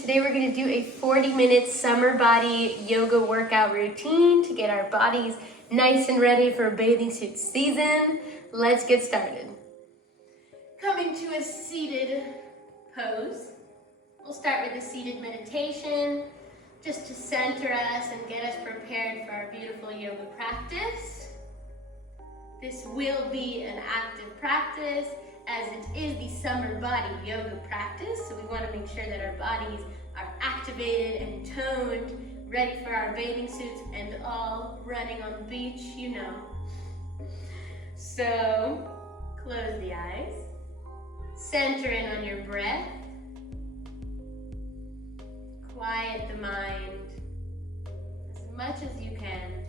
ladies. Today we're going to do a 40-minute summer body yoga workout routine to get our bodies nice and ready for bathing suit season. Let's get started. Coming to a seated pose. We'll start with a seated meditation just to center us and get us prepared for our beautiful yoga practice. This will be an active practice, as it is the summer body yoga practice, so we want to make sure that our bodies are activated and toned, ready for our bathing suits and all running on the beach, you know. So, close the eyes, center in on your breath, quiet the mind as much as you can.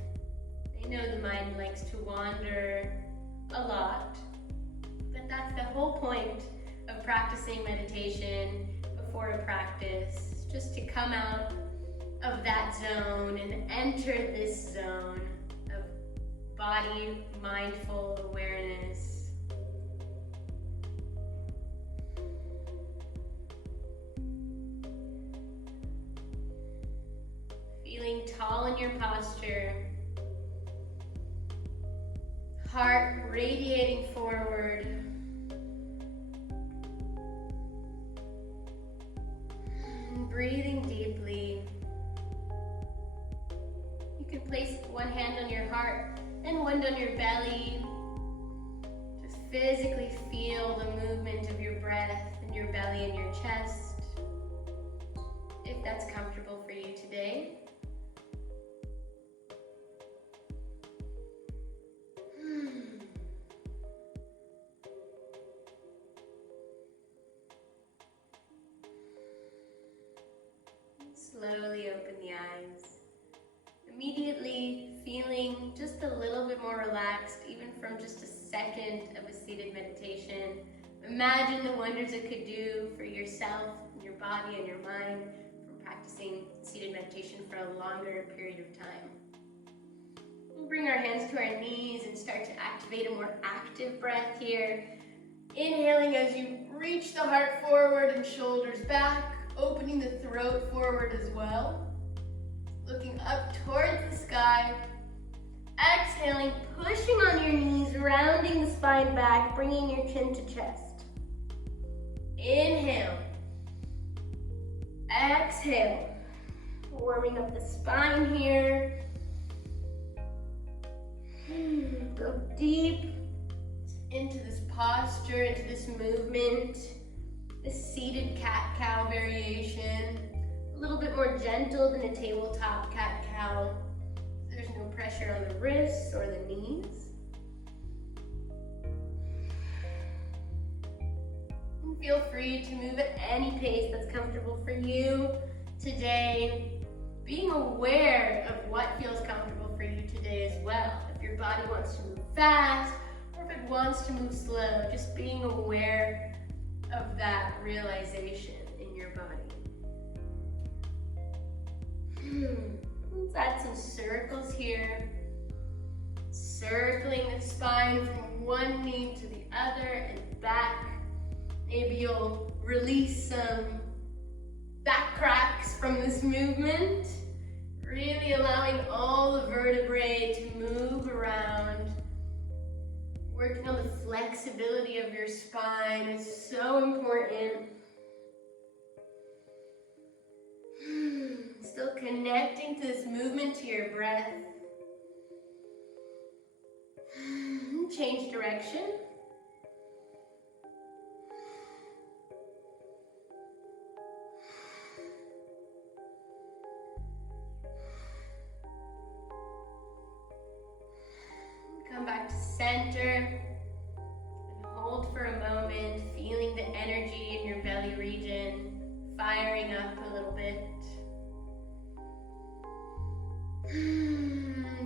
I know the mind likes to wander a lot, but that's the whole point of practicing meditation before a practice, just to come out of that zone and enter this zone of body mindful awareness. Feeling tall in your posture, heart radiating forward. Breathing deeply. You can place one hand on your heart and one on your belly. Just physically feel the movement of your breath in your belly and your chest, if that's comfortable for you today. Slowly open the eyes. Immediately feeling just a little bit more relaxed, even from just a second of a seated meditation. Imagine the wonders it could do for yourself, your body, and your mind from practicing seated meditation for a longer period of time. We'll bring our hands to our knees and start to activate a more active breath here. Inhaling as you reach the heart forward and shoulders back, opening the throat forward as well. Looking up towards the sky. Exhaling, pushing on your knees, rounding the spine back, bringing your chin to chest. Inhale. Exhale. Warming up the spine here. Go deep into this posture, into this movement. This seated cat-cow variation, a little bit more gentle than a tabletop cat-cow. There's no pressure on the wrists or the knees. And feel free to move at any pace that's comfortable for you today. Being aware of what feels comfortable for you today as well. If your body wants to move fast, or if it wants to move slow, just being aware of that realization in your body. Let's add some circles here. Circling the spine from one knee to the other and back. Maybe you'll release some back cracks from this movement. Really allowing all the vertebrae to move around. Working on the flexibility of your spine is so important. Still connecting to this movement, to your breath. Change direction. Come back to center. Hold for a moment, feeling the energy in your belly region, firing up a little bit.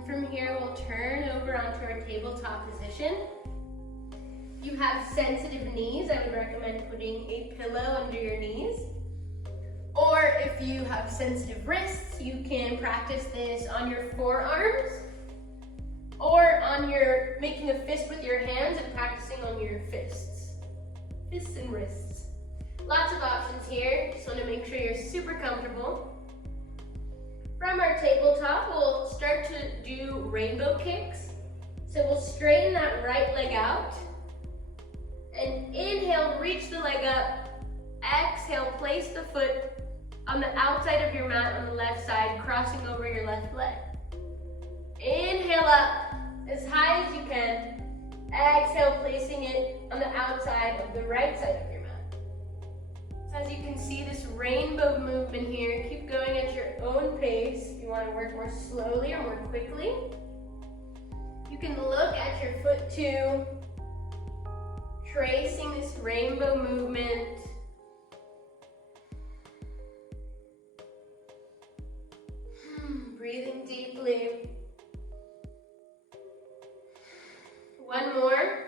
From here, we'll turn over onto our tabletop position. If you have sensitive knees, I would recommend putting a pillow under your knees. Or if you have sensitive wrists, you can practice this on your forearms or on your, making a fist with your hands and practicing on your fists and wrists. Lots of options here. Just want to make sure you're super comfortable. From our tabletop, we'll start to do rainbow kicks. So we'll straighten that right leg out. And inhale, reach the leg up. Exhale, place the foot on the outside of your mat on the left side, crossing over your left leg. Inhale up as high as you can. Exhale, placing it on the outside of the right side of your mat. So as you can see, this rainbow movement here, keep going at your own pace. If you want to work more slowly or more quickly, you can look at your foot too, tracing this rainbow movement. Breathing deeply. One more.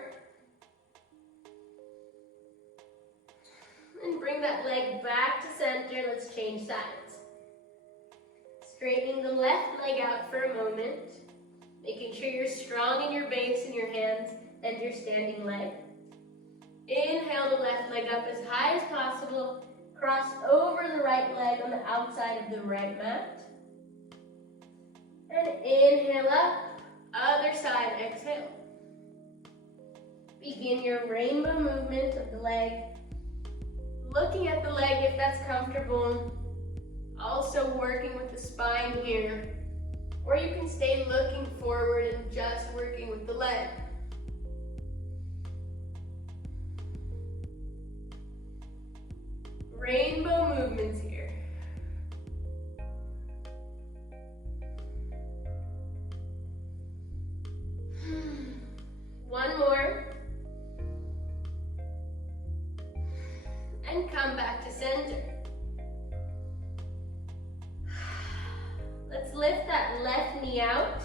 And bring that leg back to center. Let's change sides. Straightening the left leg out for a moment. Making sure you're strong in your base in your hands and your standing leg. Inhale the left leg up as high as possible. Cross over the right leg on the outside of the right mat. And inhale up, other side, exhale. Begin your rainbow movement of the leg. Looking at the leg if that's comfortable. Also working with the spine here. Or you can stay looking forward and just working with the leg. Rainbow movements here. One more. And come back to center. Let's lift that left knee out.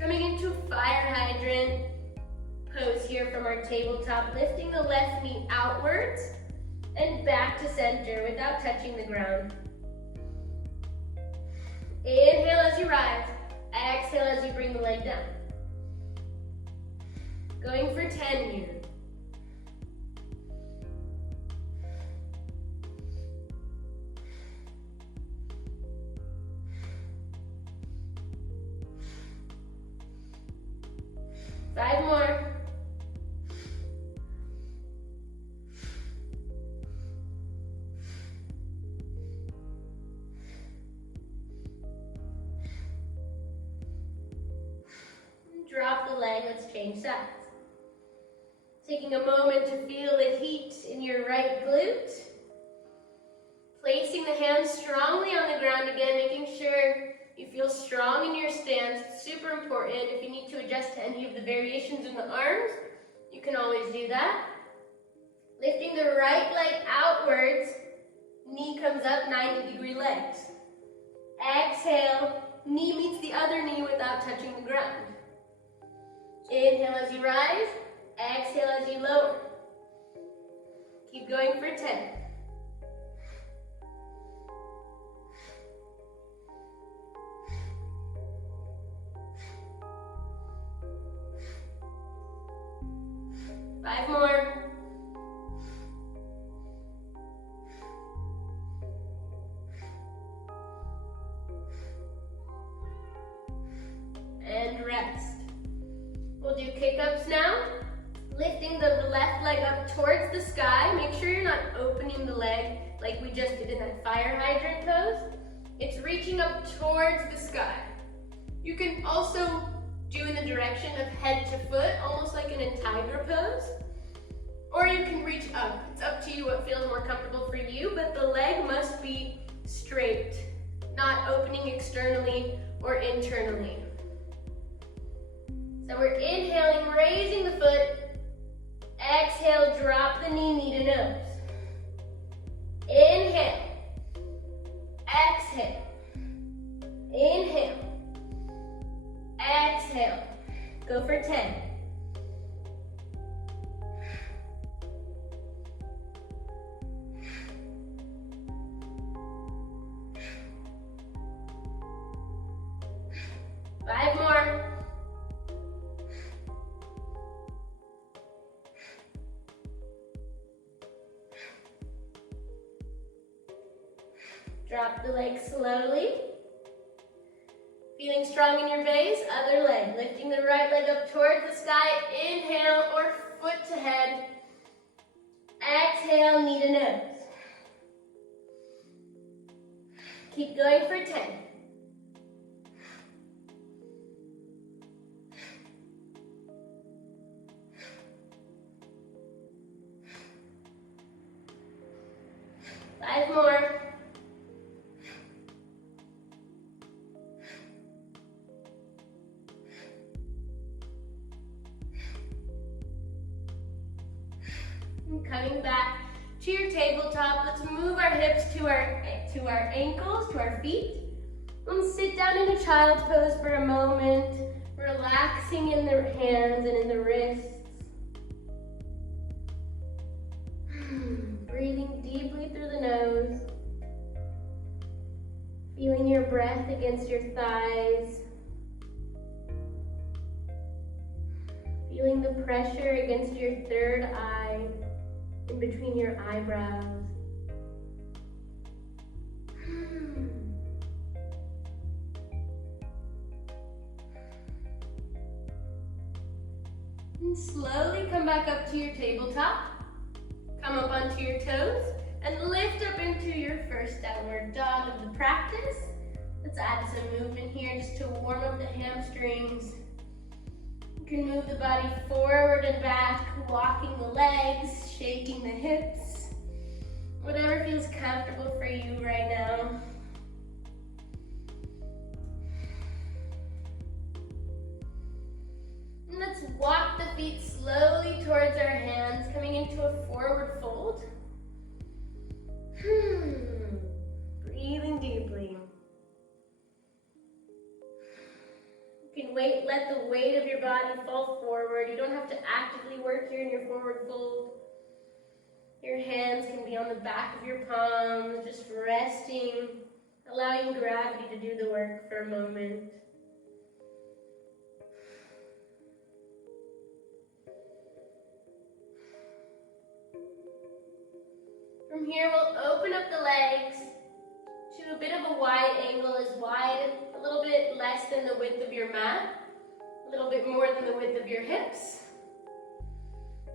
Coming into fire hydrant pose here from our tabletop. Lifting the left knee outwards and back to center without touching the ground. Inhale as you rise. Exhale as you bring the leg down. Going for 10 here. Five more. Drop the leg, let's change sides. Taking a moment to feel the heat in your right glute. Placing the hands strongly on the ground again, making sure you feel strong in your stance. It's super important. If you need to adjust to any of the variations in the arms, you can always do that. Lifting the right leg outwards, knee comes up, 90-degree legs. Exhale, knee meets the other knee without touching the ground. Inhale as you rise, exhale as you lower. Keep going for 10. Five more. And rest. We'll do kick-ups now. Lifting the left leg up towards the sky. Make sure you're not opening the leg like we just did in that fire hydrant pose. It's reaching up towards the sky. You can also do in the direction of head to foot, almost like in a tiger pose. Or you can reach up. It's up to you what feels more comfortable for you, but the leg must be straight, not opening externally or internally. So we're inhaling, raising the foot. Exhale, drop the knee to nose. Inhale. Exhale. Inhale. Exhale. Go for 10. Five more. Drop the leg slowly. Feeling strong in your base, other leg. Lifting the right leg up towards the sky. Inhale or foot to head. Exhale, knee to nose. Keep going for 10. Five more. And coming back to your tabletop, let's move our hips to our ankles, to our feet. And sit down in a child's pose for a moment, relaxing in the hands and in the wrists. Breathing deeply through the nose. Feeling your breath against your thighs. Feeling the pressure against your third eye, in between your eyebrows. And slowly come back up to your tabletop. Come up onto your toes and lift up into your first downward dog of the practice. Let's add some movement here just to warm up the hamstrings. You can move the body forward and back, walking the legs, shaking the hips. Whatever feels comfortable for you right now. And let's walk the feet slowly towards our hands, coming into a forward fold. Breathing deeply. You can let the weight of your body fall forward. You don't have to actively work here in your forward fold. Your hands can be on the back of your palms, just resting, allowing gravity to do the work for a moment. From here, we'll open up the legs to a bit of a wide angle, as wide, a little bit less than the width of your mat, a little bit more than the width of your hips.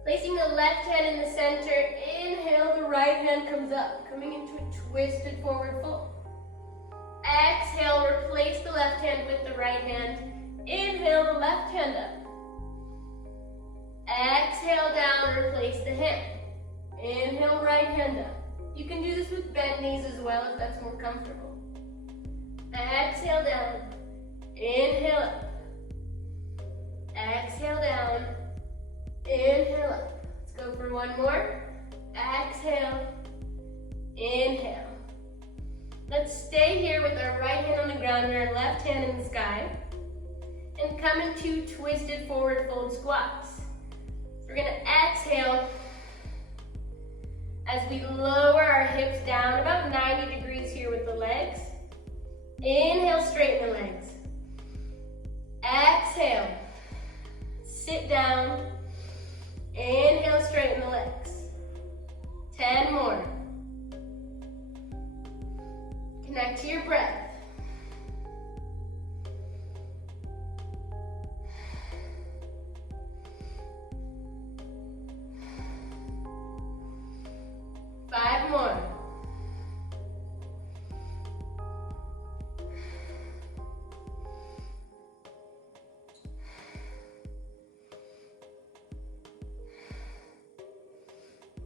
Placing the left hand in the center, inhale, the right hand comes up, coming into a twisted forward fold. Exhale, replace the left hand with the right hand. Inhale, the left hand up. Exhale down, replace the hand. Inhale, right hand up. You can do this with bent knees as well if that's more comfortable. Exhale down. Inhale up. Exhale down. Inhale up. Let's go for one more. Exhale. Inhale. Let's stay here with our right hand on the ground and our left hand in the sky. And come into twisted forward fold squats. So we're going to exhale as we lower our hips down about 90 degrees here with the legs. Inhale, straighten the legs. Exhale, sit down. Inhale, straighten the legs. 10 more. Connect to your breath. Five more.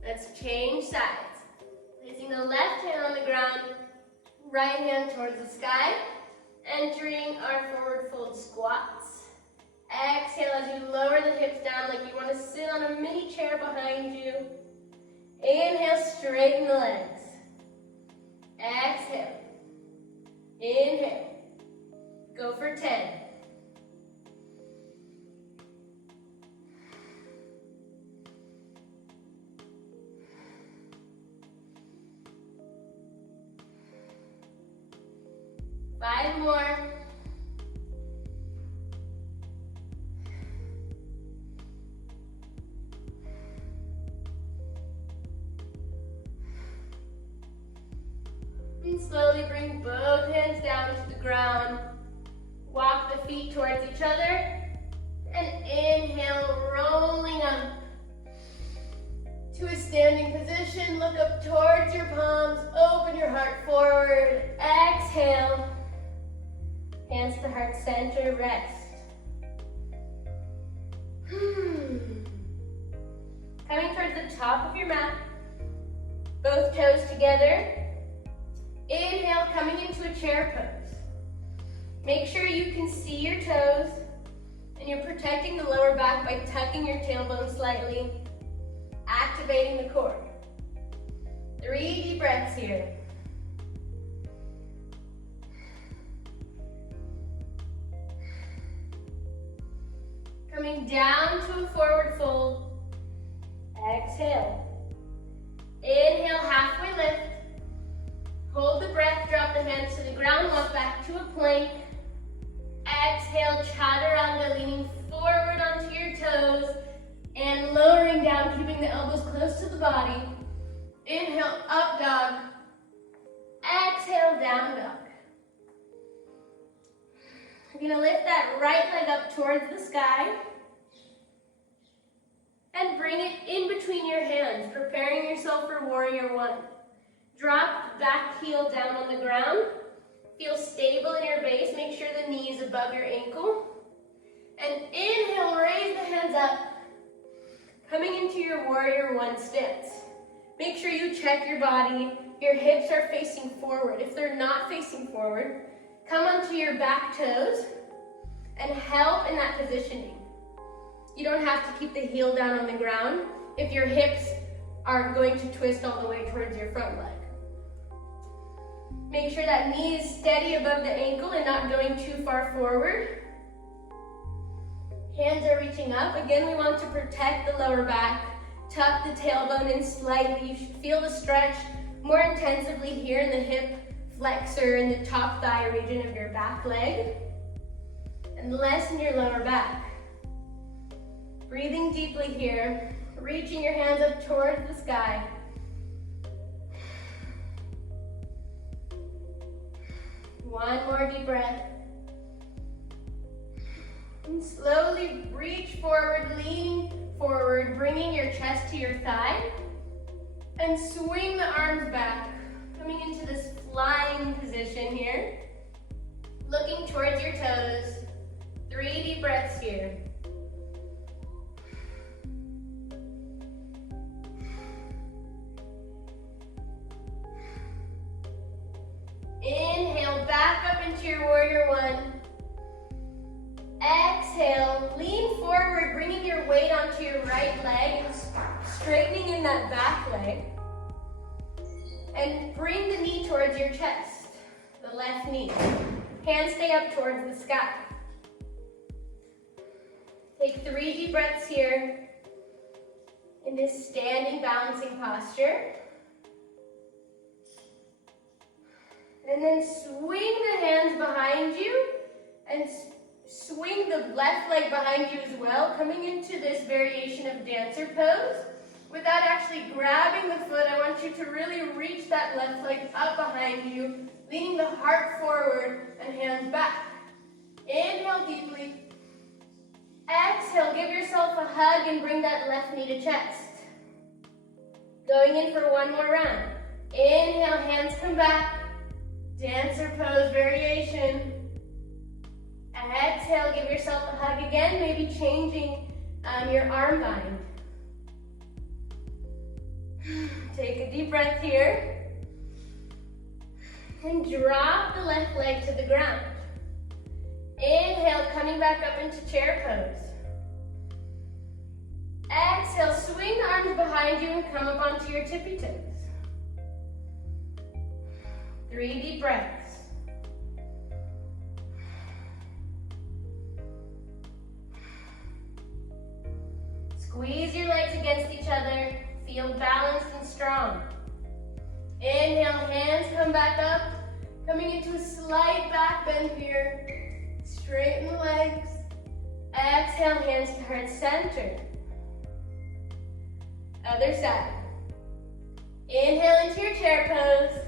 Let's change sides. Placing the left hand on the ground, right hand towards the sky, entering our forward fold squats. Exhale as you lower the hips down like you want to sit on a mini chair behind you. Inhale, straighten the legs. Exhale. Inhale. Go for 10. Five more. And slowly bring both hands down to the ground. Walk the feet towards each other. And inhale, rolling up to a standing position. Look up towards your palms. Open your heart forward. Exhale. Hands to heart center. Rest. Coming towards the top of your mat. Both toes together. Inhale, coming into a chair pose. Make sure you can see your toes and you're protecting the lower back by tucking your tailbone slightly, activating the core. 3 deep breaths here. Coming down to a forward fold. Exhale. Inhale, halfway lift. Hold the breath, drop the hands to the ground, walk back to a plank. Exhale, chaturanga, leaning forward onto your toes and lowering down, keeping the elbows close to the body. Inhale, up dog. Exhale, down dog. You're gonna lift that right leg up towards the sky and bring it in between your hands, preparing yourself for warrior one. Drop the back heel down on the ground. Feel stable in your base. Make sure the knee is above your ankle. And inhale, raise the hands up. Coming into your warrior one stance. Make sure you check your body. Your hips are facing forward. If they're not facing forward, come onto your back toes and help in that positioning. You don't have to keep the heel down on the ground if your hips aren't going to twist all the way towards your front leg. Make sure that knee is steady above the ankle and not going too far forward. Hands are reaching up. Again, we want to protect the lower back. Tuck the tailbone in slightly. You should feel the stretch more intensively here in the hip flexor in the top thigh region of your back leg. And less in your lower back. Breathing deeply here. Reaching your hands up towards the sky. One more deep breath. And slowly reach forward, leaning forward, bringing your chest to your thigh. And swing the arms back, coming into this flying position here. Looking towards your toes. 3 deep breaths here. Inhale, back up into your warrior one. Exhale, lean forward, bringing your weight onto your right leg and straightening in that back leg. And bring the knee towards your chest, the left knee. Hands stay up towards the sky. Take 3 deep breaths here in this standing balancing posture. And then swing the hands behind you and swing the left leg behind you as well, coming into this variation of dancer pose. Without actually grabbing the foot, I want you to really reach that left leg up behind you, leaning the heart forward and hands back. Inhale deeply. Exhale, give yourself a hug and bring that left knee to chest. Going in for one more round. Inhale, hands come back. Dancer pose variation. Exhale, give yourself a hug again, maybe changing your arm bind. Take a deep breath here. And drop the left leg to the ground. Inhale, coming back up into chair pose. Exhale, swing the arms behind you and come up onto your tippy toes. 3 deep breaths. Squeeze your legs against each other. Feel balanced and strong. Inhale, hands come back up. Coming into a slight back bend here. Straighten the legs. Exhale, hands to heart center. Other side. Inhale into your chair pose.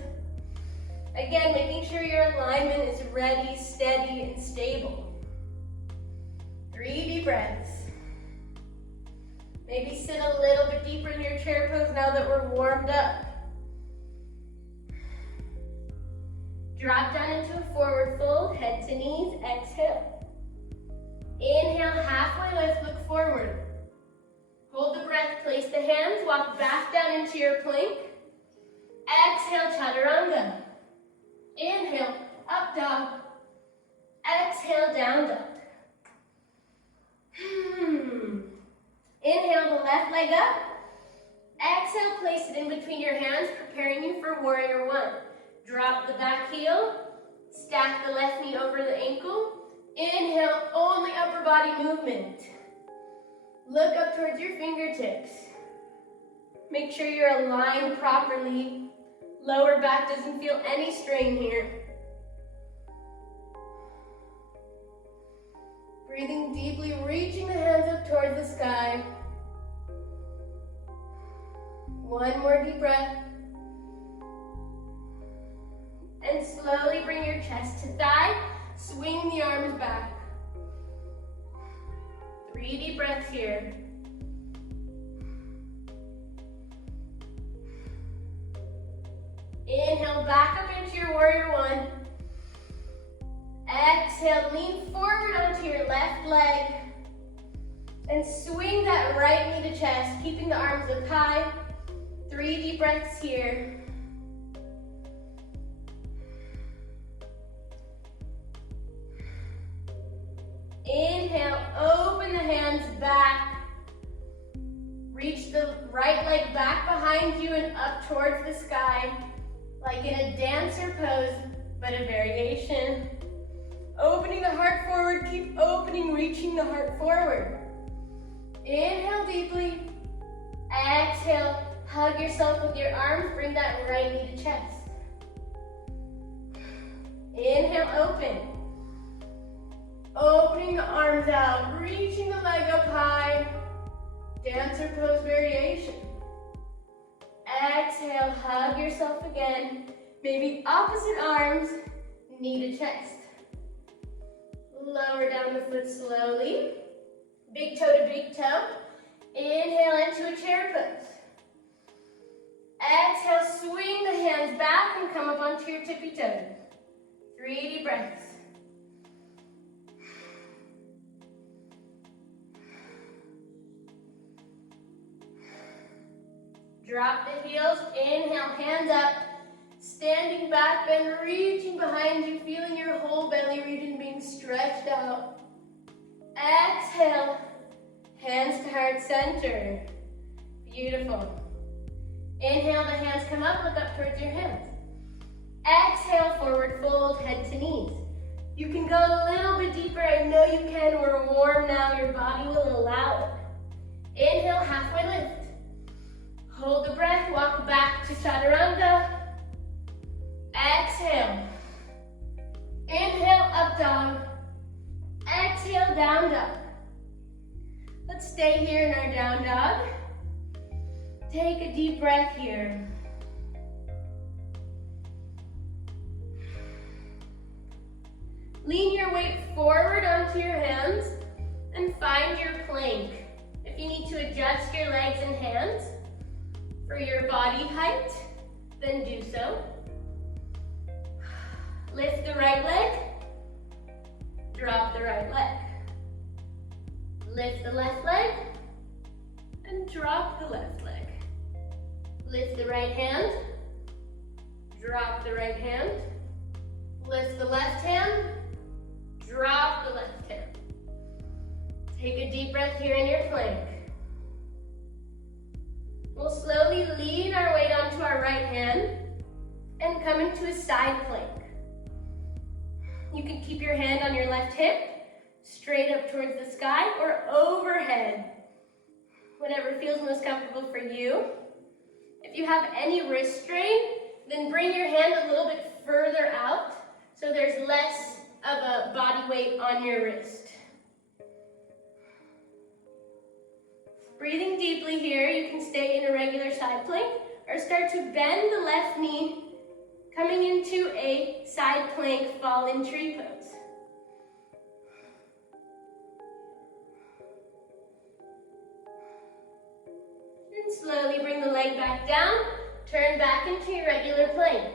Again, making sure your alignment is ready, steady, and stable. 3 deep breaths. Maybe sit a little bit deeper in your chair pose now that we're warmed up. Drop down into a forward fold, head to knees, exhale. Inhale, halfway lift, look forward. Hold the breath, place the hands, walk back down into your plank. Exhale, chaturanga. Inhale, up dog. Exhale, down dog. Inhale the left leg up. Exhale, place it in between your hands, preparing you for warrior one. Drop the back heel. Stack the left knee over the ankle. Inhale, only upper body movement. Look up towards your fingertips. Make sure you're aligned properly. Lower back doesn't feel any strain here. Breathing deeply, reaching the hands up towards the sky. One more deep breath. And slowly bring your chest to thigh. Swing the arms back. 3 deep breaths here. Inhale, back up into your warrior one. Exhale, lean forward onto your left leg. And swing that right knee to chest, keeping the arms up high. 3 deep breaths here. Inhale, open the hands back. Reach the right leg back behind you and up towards the sky, like in a dancer pose, but a variation. Opening the heart forward, keep opening, reaching the heart forward. Inhale deeply. Exhale, hug yourself with your arms, bring that right knee to chest. Inhale, open. Opening the arms out, reaching the leg up high. Dancer pose variation. Exhale, hug yourself again. Maybe opposite arms, knee to chest. Lower down the foot slowly. Big toe to big toe. Inhale into a chair pose. Exhale, swing the hands back and come up onto your tippy toes. 3 deep breaths. Drop the heels, inhale, hands up. Standing back, bend, reaching behind you, feeling your whole belly region being stretched out. Exhale, hands to heart center. Beautiful. Inhale, the hands come up, look up towards your hands. Exhale, forward fold, head to knees. You can go a little bit deeper, I know you can, we're warm now, your body will allow it. Inhale, halfway lift. Hold the breath, walk back to chaturanga. Exhale. Inhale, up dog. Exhale, down dog. Let's stay here in our down dog. Take a deep breath here. Lean your weight forward onto your hands and find your plank. If you need to adjust your legs and hands for your body height, then do so. Lift the right leg, drop the right leg. Lift the left leg, and drop the left leg. Lift the right hand, drop the right hand. Lift the left hand, drop the left hand. Take a deep breath here in your plank. We'll slowly lean our weight onto our right hand and come into a side plank. You can keep your hand on your left hip, straight up towards the sky or overhead, whatever feels most comfortable for you. If you have any wrist strain, then bring your hand a little bit further out so there's less of a body weight on your wrist. Breathing deeply here, you can stay in a regular side plank or start to bend the left knee, Coming into a side plank fallen tree pose. And slowly bring the leg back down, turn back into your regular plank.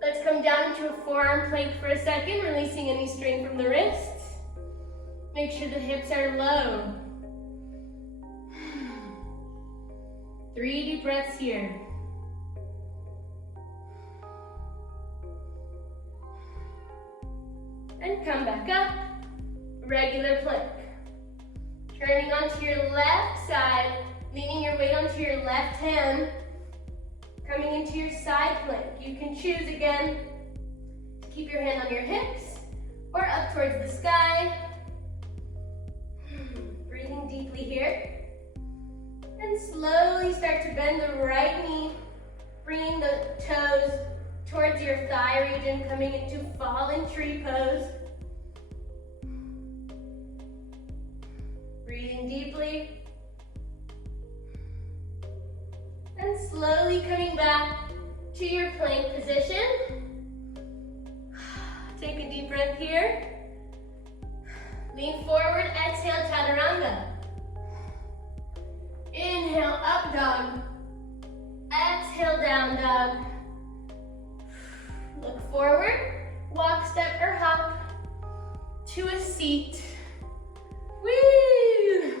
Let's come down into a forearm plank for a second, releasing any strain from the wrists. Make sure the hips are low. 3 deep breaths here. And come back up, regular plank. Turning onto your left side, leaning your weight onto your left hand, coming into your side plank. You can choose again to keep your hand on your hips or up towards the sky. Breathing deeply here. And slowly start to bend the right knee, bringing the toes towards your thigh region, coming into fallen tree pose. Breathing deeply. And slowly coming back to your plank position. Take a deep breath here. Lean forward, exhale, chaturanga. Inhale, up dog. Exhale, down dog. Look forward, walk, step, or hop to a seat. Woo!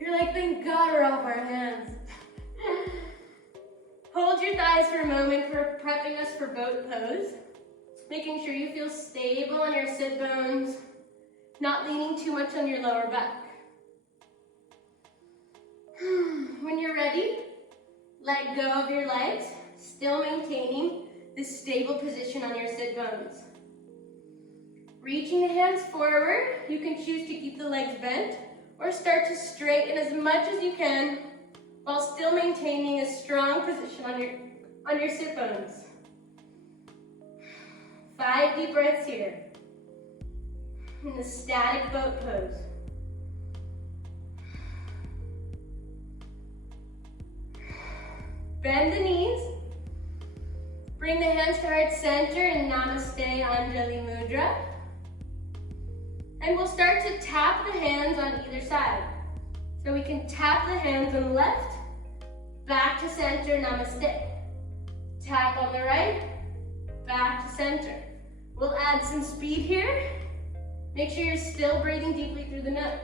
You're like, thank God we're off our hands. Hold your thighs for a moment for prepping us for boat pose. Making sure you feel stable on your sit bones, not leaning too much on your lower back. When you're ready, let go of your legs, still maintaining this stable position on your sit bones. Reaching the hands forward, you can choose to keep the legs bent or start to straighten as much as you can while still maintaining a strong position on your sit bones. 5 deep breaths here in the static boat pose. Bend the knees. Bring the hands to heart center in Namaste Anjali Mudra. And we'll start to tap the hands on either side. So we can tap the hands on the left, back to center, Namaste. Tap on the right, back to center. We'll add some speed here. Make sure you're still breathing deeply through the nose.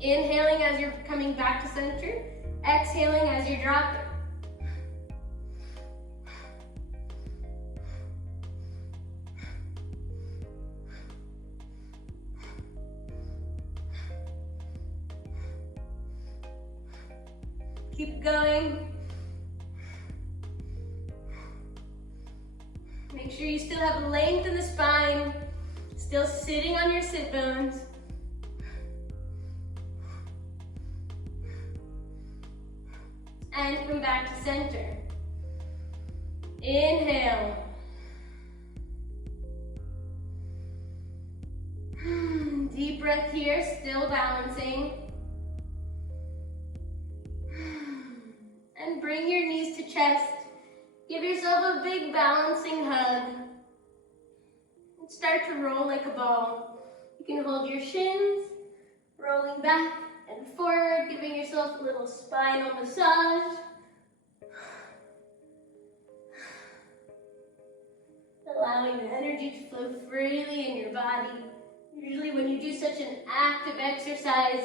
Inhaling as you're coming back to center. Exhaling as you're dropping. Keep going. Make sure you still have length in the spine, still sitting on your sit bones. And come back to center. Inhale. Deep breath here, still balancing. And bring your knees to chest. Give yourself a big balancing hug. And start to roll like a ball. You can hold your shins, rolling back and forward, giving yourself a little spinal massage. Allowing the energy to flow freely in your body. Usually when you do such an active exercise,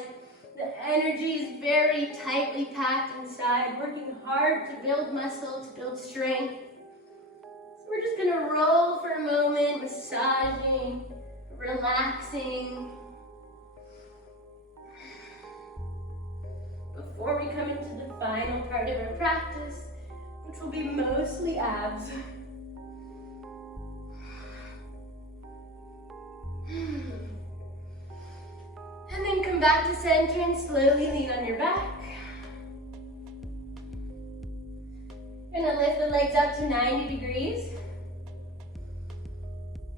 the energy is very tightly packed inside, working hard to build muscle, to build strength. So we're just gonna roll for a moment, massaging, relaxing. Before we come into the final part of our practice, which will be mostly abs. And then come back to center and slowly lean on your back. You're gonna lift the legs up to 90 degrees.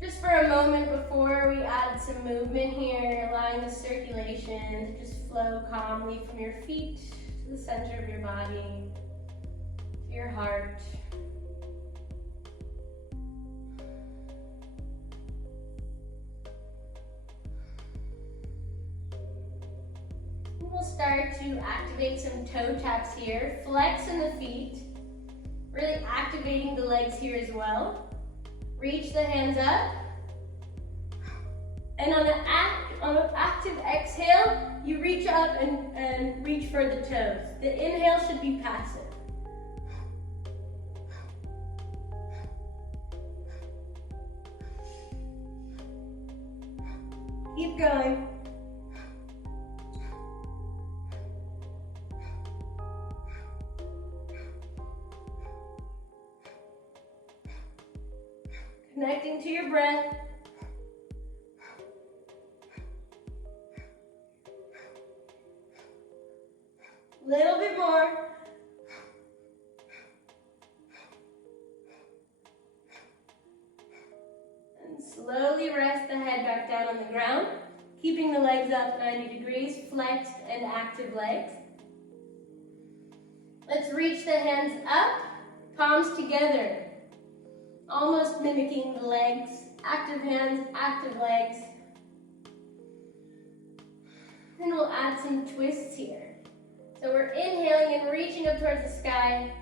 Just for a moment before we add some movement here, allowing the circulation to just flow calmly from your feet to to the center of your body, to your heart. We'll start to activate some toe taps here. Flex in the feet, really activating the legs here as well. Reach the hands up. And on an active exhale, you reach up and reach for the toes. The inhale should be passive. Keep going. Connecting to your breath. Little bit more. And slowly rest the head back down on the ground, keeping the legs up 90 degrees, flexed and active legs. Let's reach the hands up, palms together, almost mimicking the legs. Active hands, active legs. And we'll add some twists here. So we're inhaling and reaching up towards the sky.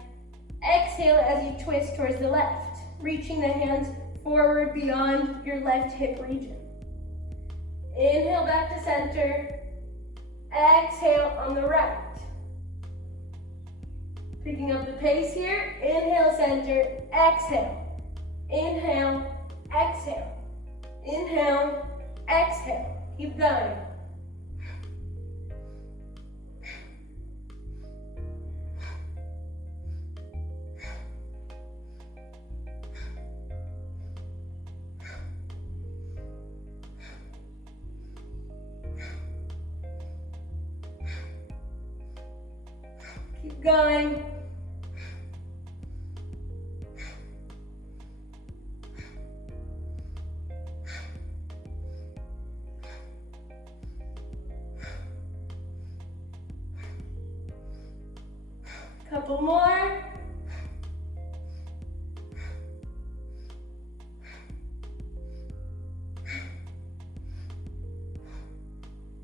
Exhale as you twist towards the left, reaching the hands forward beyond your left hip region. Inhale back to center. Exhale on the right. Picking up the pace here. Inhale, center. Exhale. Inhale, exhale. Inhale, exhale. Keep going. Keep going. Couple more.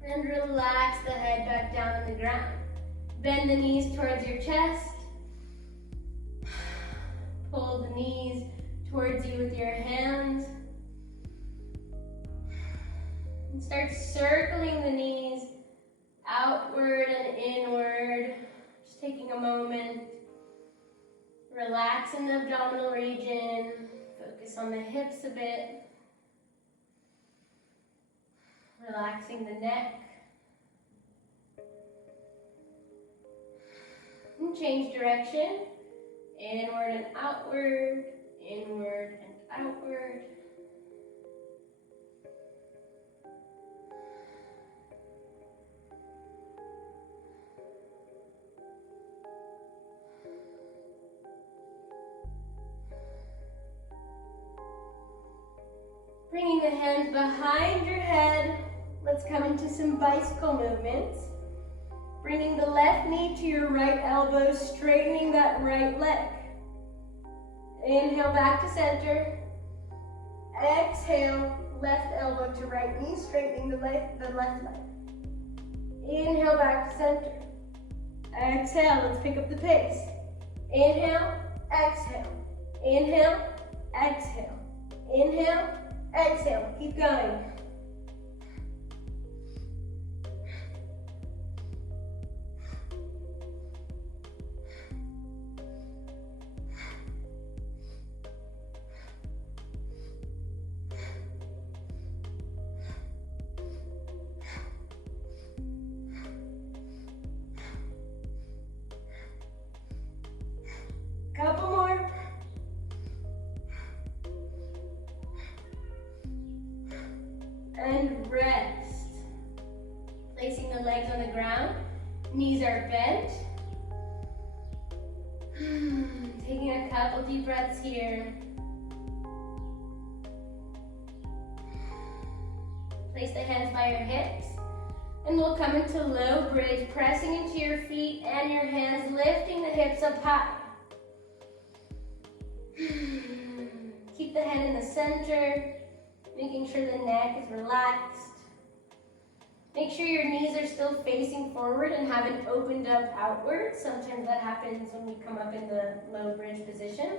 And relax the head back down on the ground. Bend the knees towards your chest. Pull the knees towards you with your hands. And start circling the knees outward and inward. Just taking a moment. Relax in the abdominal region. Focus on the hips a bit. Relaxing the neck. And change direction. Inward and outward. Inward and outward. Bringing the hands behind your head. Let's come into some bicycle movements. Bringing the left knee to your right elbow, straightening that right leg. Inhale back to center. Exhale, left elbow to right knee, straightening the left leg. Inhale back to center. Exhale, let's pick up the pace. Inhale, exhale. Inhale, exhale. Inhale, exhale. Keep going. Couple more. And rest. Placing the legs on the ground. Knees are bent. Taking a couple deep breaths here. Place the hands by your hips. And we'll Beautiful. Come into low bridge, pressing into your feet and your hands, lifting the hips up high. Keep the head in the center, making sure the neck is relaxed. Make sure your knees are still facing forward and haven't opened up outward. Sometimes that happens when we come up in the low bridge position.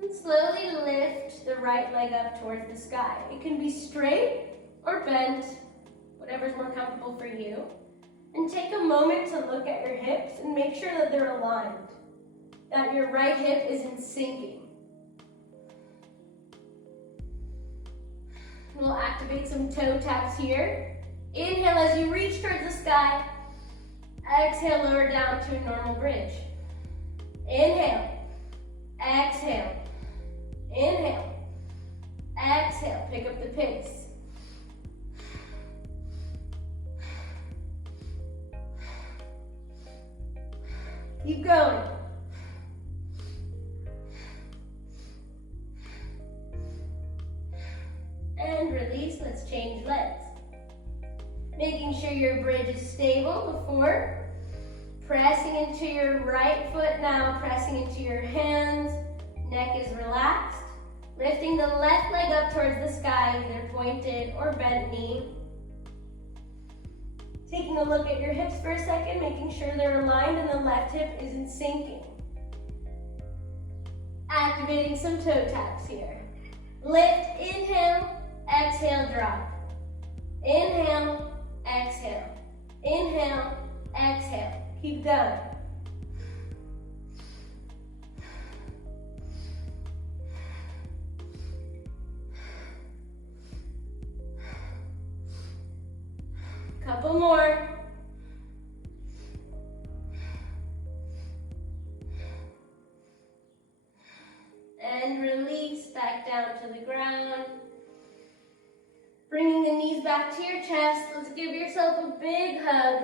And slowly lift the right leg up towards the sky. It can be straight or bent, whatever's more comfortable for you. And take a moment to look at your hips and make sure that they're aligned, that your right hip isn't sinking. We'll activate some toe taps here. Inhale as you reach towards the sky. Exhale, lower down to a normal bridge. Inhale, exhale, inhale, exhale. Pick up the pace. Keep going. And release, let's change legs. Making sure your bridge is stable before. Pressing into your right foot now, pressing into your hands. Neck is relaxed. Lifting the left leg up towards the sky, either pointed or bent knee. Taking a look at your hips for a second, making sure they're aligned and the left hip isn't sinking. Activating some toe taps here. Lift, inhale, exhale, drop. Inhale, exhale. Inhale, exhale. Keep going. Couple more. And release back down to the ground. Bringing the knees back to your chest. Let's give yourself a big hug.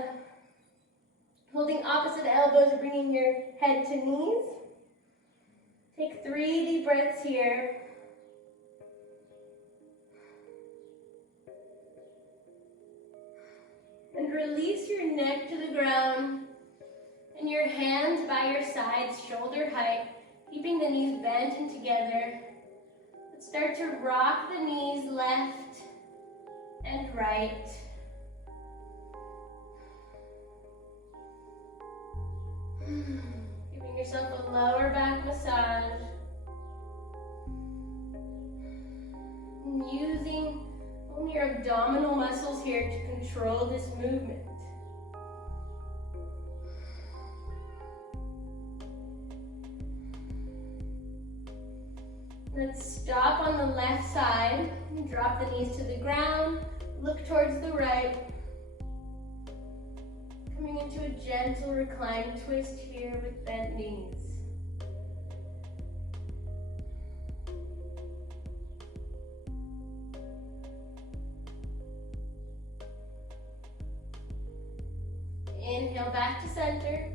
Holding opposite elbows, bringing your head to knees. Take 3 deep breaths here. And release your neck to the ground. And your hands by your sides, shoulder height, keeping the knees bent and together. Let's start to rock the knees left and right. Giving yourself a lower back massage. And using only your abdominal muscles here to control this movement. Let's stop on the left side and drop the knees to the ground. Look towards the right. Coming into a gentle reclined twist here with bent knees. Inhale back to center.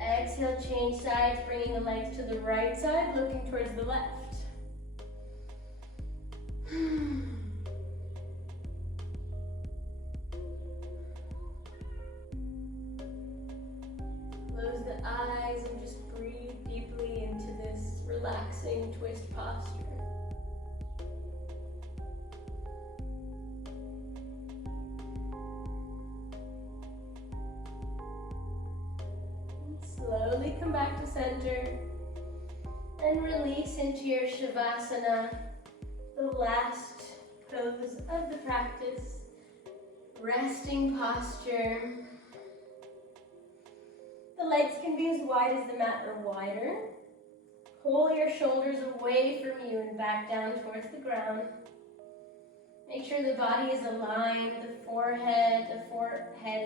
Exhale, change sides, bringing the legs to the right side, looking towards the left. Close the eyes and just breathe deeply into this relaxing twist posture. Slowly come back to center and release into your Shavasana, the last pose of the practice. Resting posture. The legs can be as wide as the mat or wider. Pull your shoulders away from you and back down towards the ground. Make sure the body is aligned, the forehead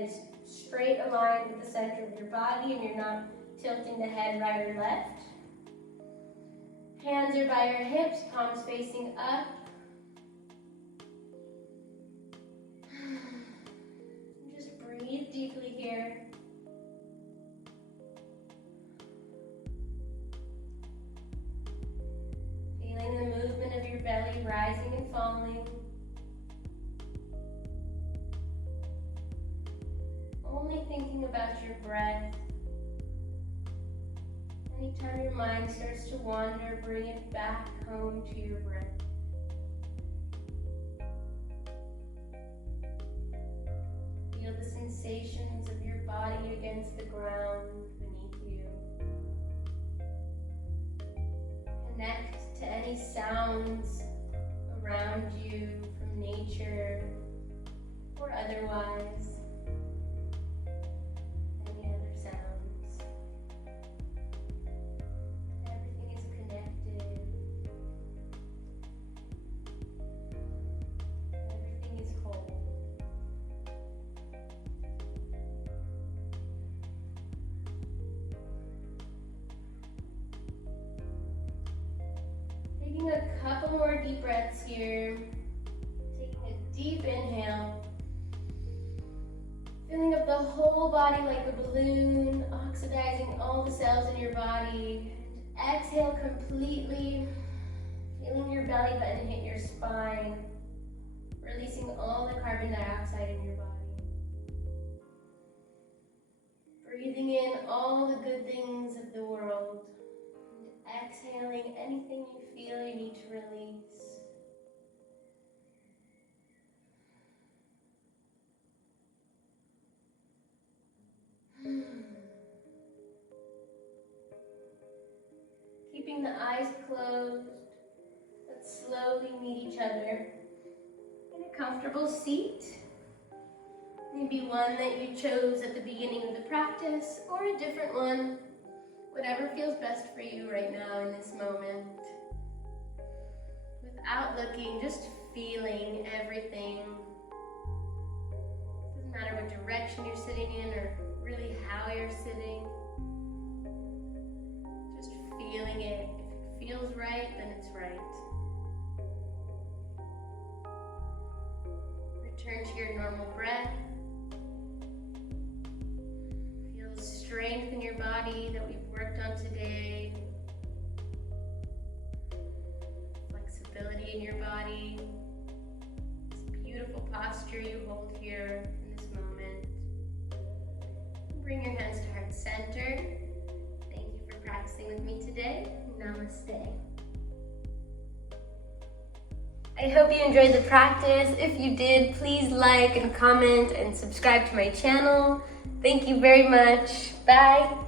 is straight aligned with the center of your body and you're not tilting the head right or left. Hands are by your hips, palms facing up. Just breathe deeply here. Feeling the movement of your belly rising and falling. Only thinking about your breath. Anytime your mind starts to wander, bring it back home to your breath. Feel the sensations of your body against the ground beneath you. Connect to any sounds around you from nature or otherwise. Any other sounds. Everything is connected. Everything is whole. Taking a couple more deep breaths here. Taking a deep inhale. Filling up the whole body like a balloon, oxidizing all the cells in your body. And exhale completely. Feeling your belly button hit your spine. Releasing all the carbon dioxide in your body. Breathing in all the good things of the world. Exhaling anything you feel you need to release. Keeping the eyes closed, let's slowly meet each other in a comfortable seat. Maybe one that you chose at the beginning of the practice, or a different one. Whatever feels best for you right now in this moment. Without looking, just feeling everything. Doesn't matter what direction you're sitting in or really how you're sitting. Just feeling it. If it feels right, then it's right. Return to your normal breath. Feel the strength in your body that we've worked on today. Flexibility in your body. This beautiful posture you hold here in this moment. Bring your hands to heart center. Thank you for practicing with me today. Namaste. I hope you enjoyed the practice. If you did, please like and comment and subscribe to my channel. Thank you very much. Bye.